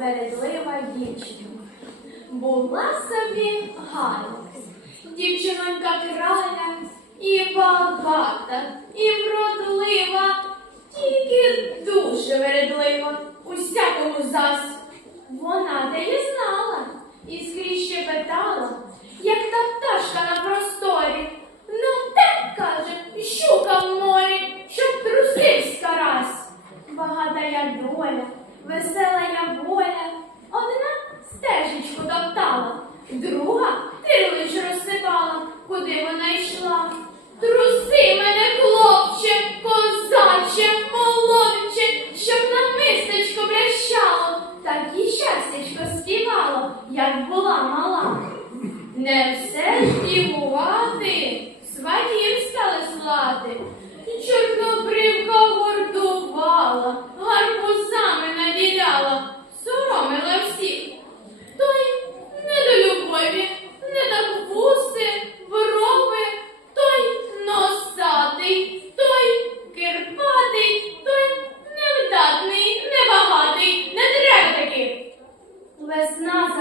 вередлива дівчина. Була собі Галя, дівчинонька краля, і багата, і вродлива, тільки дуже вередлива, усякому зас. Вона те знала, і скрізь щебетала, як та пташка на просторі. Ну, те, каже, щука в морі, щоб трусивсь карась. Багата я доля, весела я воля, друга тирлич розсипала, куди вона йшла. Труси мене, хлопче, козаче, молодче, щоб на мистечко брещало, так і щастячко співало, як була мала. Не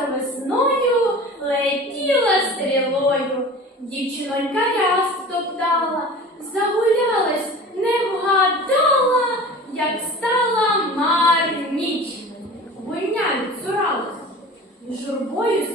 весною летіла стрілою, дівчинонька раз топтала, загулялась, не вгадала, як стала марніч. Гульняль відсуралась, журбою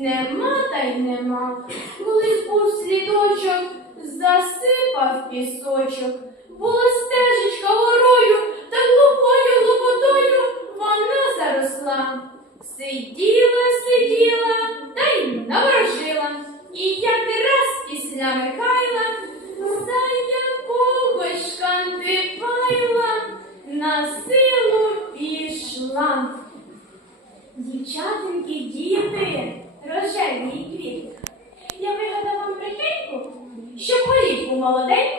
нема та й нема. Колись був слідочок, засипав пісочок, була стежечка горою, та глухою глупотою вона заросла. Сиділа, сиділа та й наворожила. І якраз після Михайла за якогось шкантипайла на силу пішла. Дівчатинки, діти, incomodem.